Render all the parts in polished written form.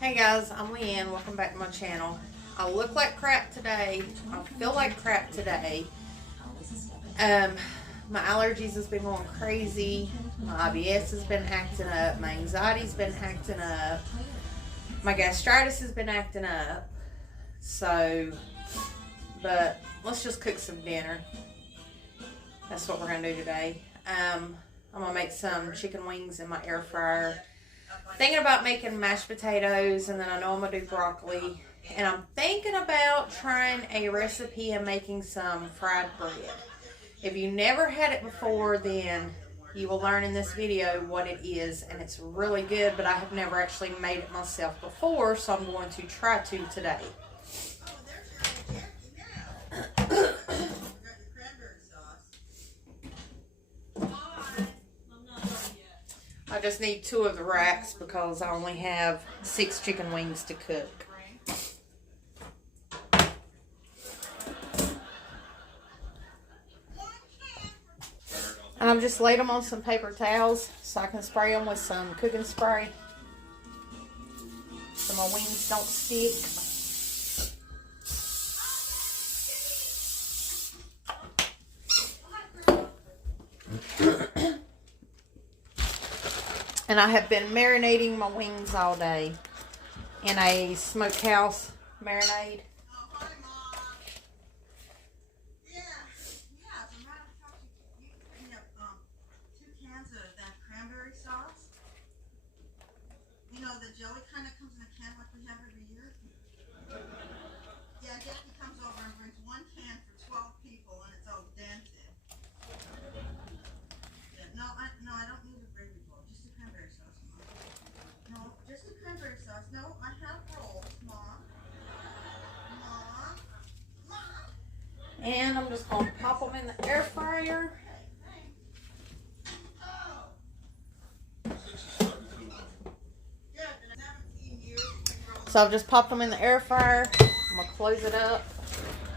Hey guys, I'm Leanne. Welcome back to my channel. I look like crap today. I feel like crap today. My allergies has been going crazy. My IBS has been acting up. My anxiety's been acting up. My gastritis has been acting up. But let's just cook some dinner. That's what we're gonna do today. I'm gonna make some chicken wings in my air fryer. Thinking about making mashed potatoes, and then I know I'm gonna do broccoli, and I'm thinking about trying a recipe and making some fried bread. If you never had it before, then you will learn in this video what it is, and it's really good, but I have never actually made it myself before, so I'm going to try to today. I just need 2 of the racks because I only have 6 chicken wings to cook. And I'm just laid them on some paper towels so I can spray them with some cooking spray so my wings don't stick. And I have been marinating my wings all day in a smokehouse marinade. The jelly kind of comes in a can like we have every year. Yeah, Jackie comes over and brings 1 can for 12 people, and it's all dented. Yeah, no, I don't need a gravy bowl, just a cranberry sauce, Mom. No, just a cranberry sauce. No, I have rolls, Mom. Mom. And I'm just going to pop them in the air fryer. So I've just popped them in the air fryer. I'm going to close it up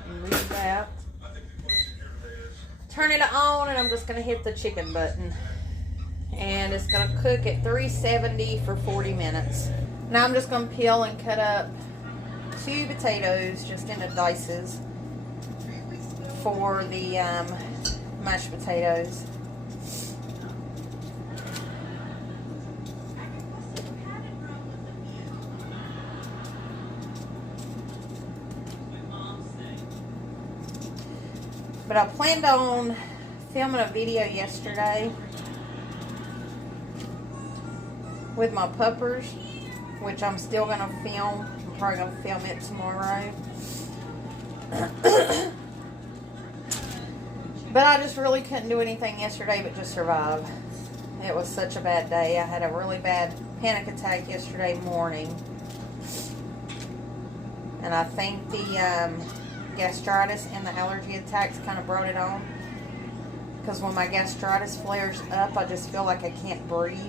and leave that. Turn it on, and I'm just going to hit the chicken button. And it's going to cook at 370 for 40 minutes. Now I'm just going to peel and cut up 2 potatoes just into dices for the mashed potatoes. But I planned on filming a video yesterday with my puppers, which I'm still going to film. I'm probably going to film it tomorrow. But I just really couldn't do anything yesterday but just survive. It was such a bad day. I had a really bad panic attack yesterday morning. And I think the gastritis and the allergy attacks kind of brought it on, because when my gastritis flares up, I just feel like I can't breathe.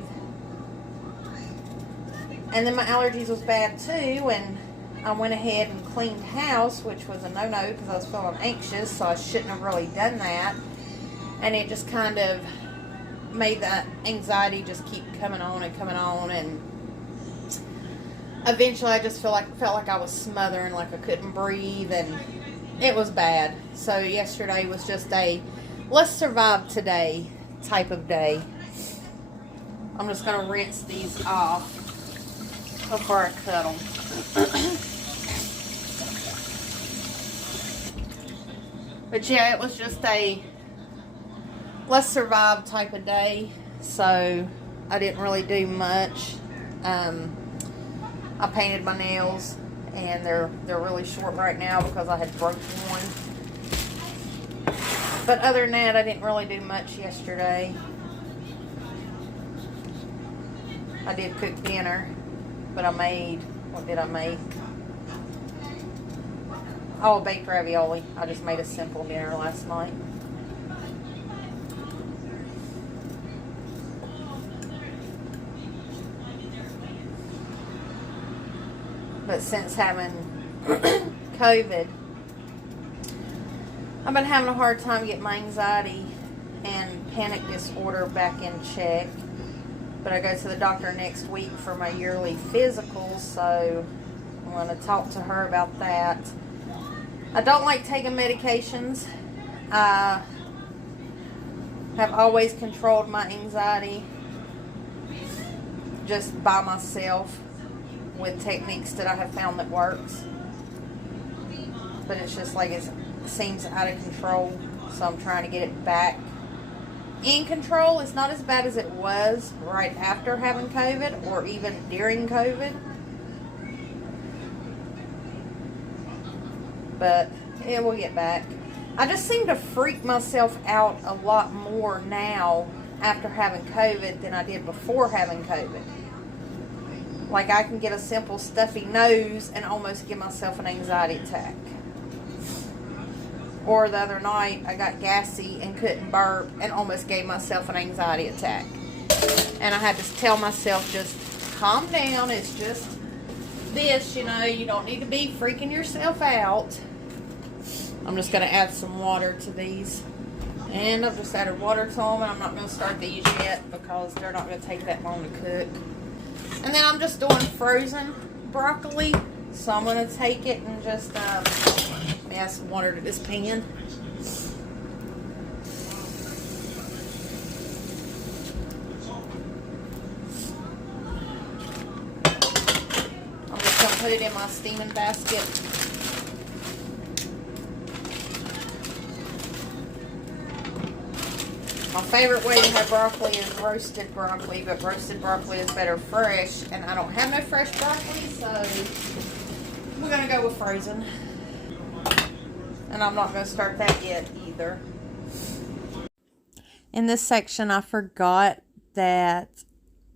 And then my allergies was bad too, and I went ahead and cleaned house, which was a no-no because I was feeling anxious, so I shouldn't have really done that. And it just kind of made that anxiety just keep coming on, and eventually I just felt like I was smothering, like I couldn't breathe, and it was bad. So yesterday was just a let's survive today type of day. I'm just going to rinse these off before I cut them. But yeah, it was just a let's survive type of day. So I didn't really do much. I painted my nails, and they're really short right now because I had broken one. But other than that, I didn't really do much yesterday. I did cook dinner, but what did I make? Oh, baked ravioli. I just made a simple dinner last night. But since having COVID, I've been having a hard time getting my anxiety and panic disorder back in check. But I go to the doctor next week for my yearly physical, so I'm going to talk to her about that. I don't like taking medications. I have always controlled my anxiety just by myself with techniques that I have found that works. But it's just like it seems out of control, so I'm trying to get it back in control. It's not as bad as it was right after having COVID or even during COVID. But it will get back. I just seem to freak myself out a lot more now after having COVID than I did before having COVID. Like I can get a simple stuffy nose and almost give myself an anxiety attack. Or the other night I got gassy and couldn't burp and almost gave myself an anxiety attack. And I had to tell myself, just calm down, it's just this, you know, you don't need to be freaking yourself out. I'm just going to add some water to these. And I've just added water to them, and I'm not going to start these yet because they're not going to take that long to cook. And then I'm just doing frozen broccoli. So I'm going to take it and just let me add some water to this pan. I'm just going to put it in my steaming basket. My favorite way to have broccoli is roasted broccoli, but roasted broccoli is better fresh, and I don't have no fresh broccoli, so we're going to go with frozen. And I'm not going to start that yet either. In this section, I forgot that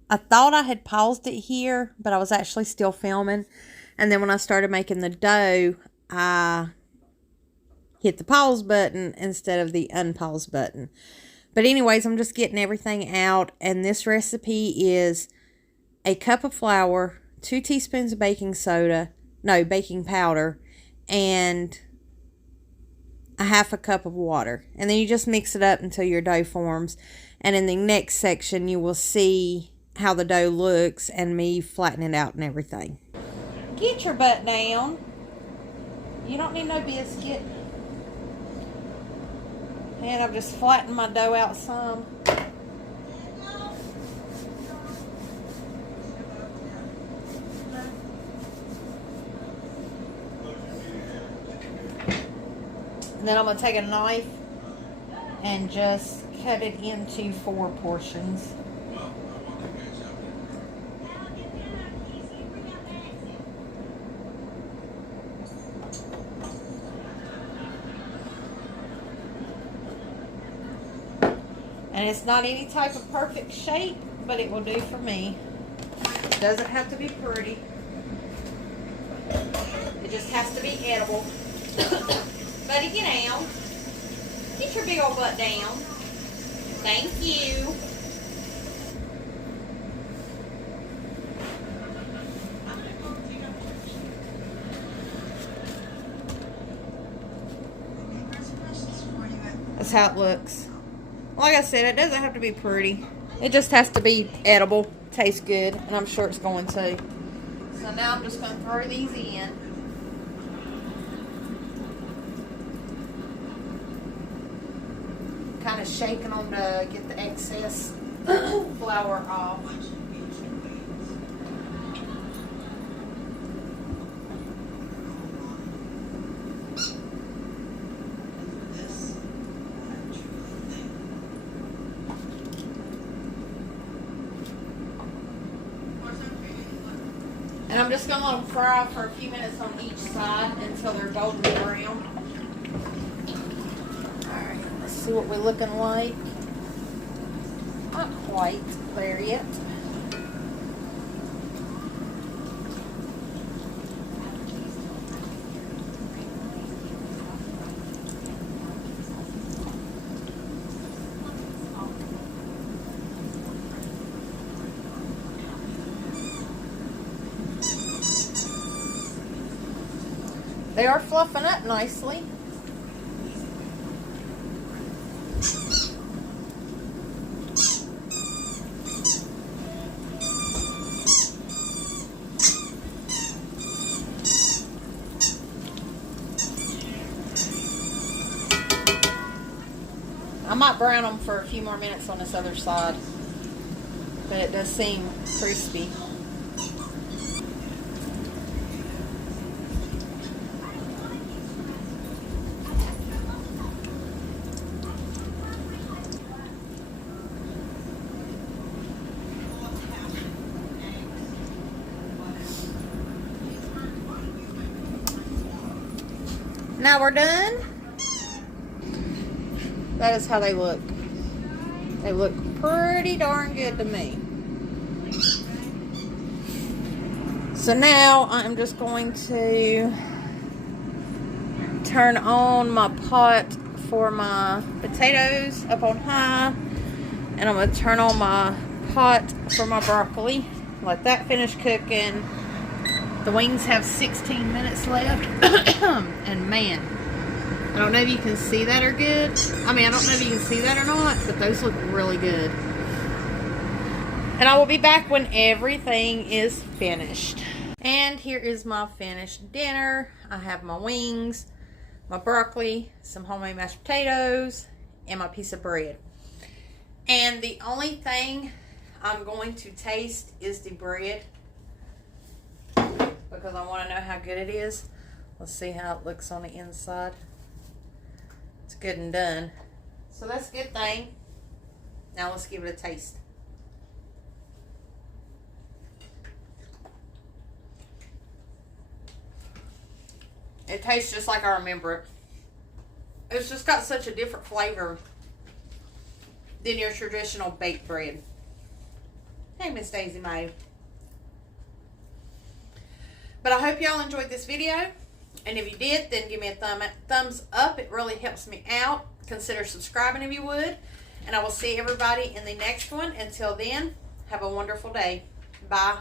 I thought I had paused it here, but I was actually still filming. And then when I started making the dough, I hit the pause button instead of the unpause button. But anyways, I'm just getting everything out. And this recipe is a cup of flour, 2 teaspoons of baking powder, and a half a cup of water. And then you just mix it up until your dough forms. And in the next section, you will see how the dough looks and me flattening it out and everything. Get your butt down. You don't need no biscuit. And I've just flattened my dough out some. And then I'm going to take a knife and just cut it into 4 portions. And it's not any type of perfect shape, but it will do for me. It doesn't have to be pretty. It just has to be edible. Buddy, get down. Get your big old butt down. Thank you. That's how it looks. Like I said, it doesn't have to be pretty. It just has to be edible, taste good, and I'm sure it's going to. So now I'm just going to throw these in. Kind of shaking them to get the excess flour off. And I'm just going to let them fry for a few minutes on each side until they're golden brown. Alright, let's see what we're looking like. Not quite there yet. They are fluffing up nicely. might brown them for a few more minutes on this other side, but it does seem crispy. Now we're done. That is how they look. They look pretty darn good to me. So now I'm just going to turn on my pot for my potatoes up on high. And I'm going to turn on my pot for my broccoli. Let that finish cooking. The wings have 16 minutes left. And man, I don't know if you can see that or good. I mean, I don't know if you can see that or not, but those look really good. And I will be back when everything is finished. And here is my finished dinner. I have my wings, my broccoli, some homemade mashed potatoes, and my piece of bread. And the only thing I'm going to taste is the bread, because I want to know how good it is. Let's see how it looks on the inside. It's good and done. So that's a good thing. Now let's give it a taste. It tastes just like I remember it. It's just got such a different flavor than your traditional baked bread. Hey, Miss Daisy Mae. But I hope y'all enjoyed this video. And if you did, then give me a thumbs up. It really helps me out. Consider subscribing if you would. And I will see everybody in the next one. Until then, have a wonderful day. Bye.